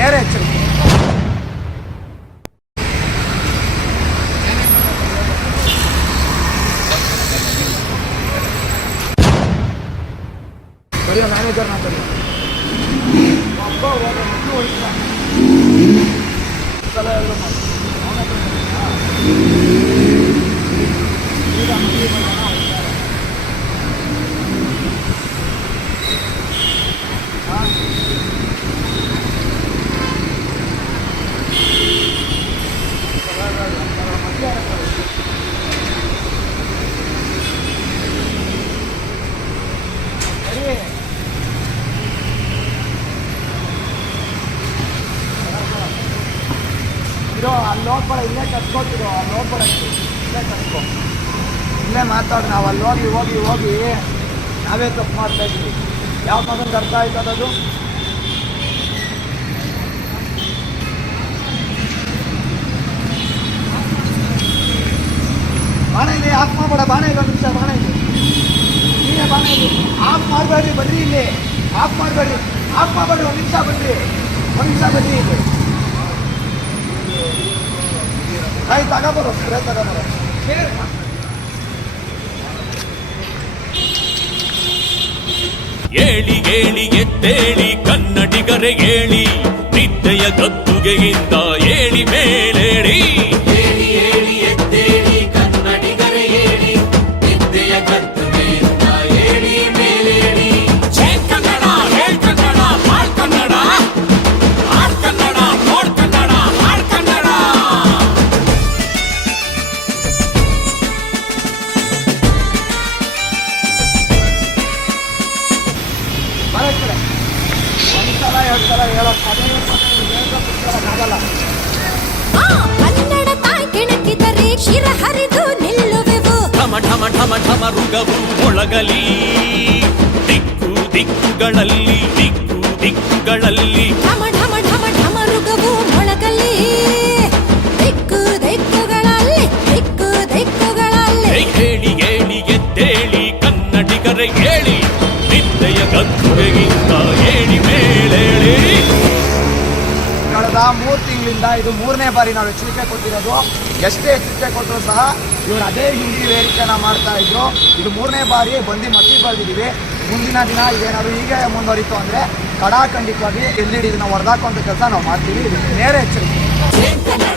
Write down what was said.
வேற எச்சரிக்கை பெரிய மேனேஜர் நான் தெரியும். அப்பா ஒரு வருஷம் ಇರೋ ಅಲ್ಲಿ ಹೋಗ್ಬೇಡ ಇಲ್ಲೇ ಕತ್ಕೋತಿರೋ ಅಲ್ಲಿ ಹೋಗ್ಬೇಡ ಇಲ್ಲೇ ಕತ್ಕೋ ಇಲ್ಲೇ ಮಾತಾಡಿ ನಾವು, ಅಲ್ಲಿ ಹೋಗಿ ಹೋಗಿ ಹೋಗಿ ನಾವೇ ತಪ್ಪು ಮಾಡ್ತಾ ಇದ್ವಿ ಯಾವ ಮಗನಿಗೆ ಅರ್ಥ ಆಯ್ತದದು ಬಾಣ ಇದೆ ಆಫ್ ಮಾಡಬೇಡ, ಬಾಣ ಇದೆ ಒಂದು ನಿಮಿಷ, ಬಾಣ ಇದೆ ನೀನೇ ಬಾಣ ಇದೆ ಆಫ್ ಮಾಡಬೇಡ್ರಿ ಬನ್ನಿ ಇಲ್ಲಿ. ಆಫ್ ಮಾಡಬೇಡ್ರಿ. ಆಫ್ ಮಾಡಬೇಡ್ರಿ, ಒಂದು ನಿಮಿಷ ಬನ್ನಿ ಒಂದು ನಿಮಿಷ ಬನ್ನಿ ಇಲ್ಲಿ. ಆಯ್ತು ತಗೋಬರೋ ಸ್ಪ್ರೇ ತಗೋಬರೋ ಏಳಿ ಏಳಿ ಎತ್ತೇಳಿ ಕನ್ನಡಿಗರೆ ಏಳಿ ನಿದ್ದೆಯ ಗದ್ದುಗೆಯಿಂದ ಏಳಿ ಮೇಲೇಳಿ ಕಡೆ ಒಂದು ಸಲ ಎರಡು ಸಲ ಹೇಳೋಕೆ ಅದೇ ಶಿರ ಹರಿದು ನಿಲ್ಲುವೆವು ಢಮ ಠಮ ಠಮ ಢಮ ರುಗವು ಮೊಳಗಲಿ ದಿಕ್ಕು ದಿಕ್ಕುಗಳಲ್ಲಿ ದಿಕ್ಕು ದಿಕ್ಕುಗಳಲ್ಲಿ ಢಮ ಢಮ ಢಮ ರುಗವು ಮೊಳಗಲಿ ದಿಕ್ಕು ದಿಕ್ಕುಗಳಲ್ಲಿ ದಿಕ್ಕು ದಿಕ್ಕುಗಳಲ್ಲಿ ಹೇಳಿ ಏಳಿ ಎದ್ದೇಳಿ ಕನ್ನಡಿಗರೆ ಏಳಿ ಮೇಲೇಳಿ. ಕಳೆದ ಮೂರು ತಿಂಗಳಿಂದ ಇದು ಮೂರನೇ ಬಾರಿ ನಾವು ಎಚ್ಚರಿಕೆ ಕೊಟ್ಟಿರೋದು. ಎಷ್ಟೇ ಎಚ್ಚರಿಕೆ ಕೊಟ್ಟರು ಸಹ ಇವರು ಅದೇ ಹಿಂದಿ ವೇದಿಕೆನ ಮಾಡ್ತಾ ಇದ್ರು. ಇದು ಮೂರನೇ ಬಾರಿ ಬಂದು ಮತ್ತೆ ಬರೆದಿದ್ದೀವಿ. ಮುಂದಿನ ದಿನ ಇದೇನಾದ್ರು ಹೀಗೆ ಮುಂದುವರಿತು ಅಂದರೆ ಕಡಾಖಂಡಿತವಾಗಿ ಎಲ್ ಇ ಡಿ ಇದನ್ನ ಹೊಡೆದಾಕುವಂಥ ಕೆಲಸ ನಾವು ಮಾಡ್ತೀವಿ. ಇದು ನೇರ ಎಚ್ಚರಿಕೆ.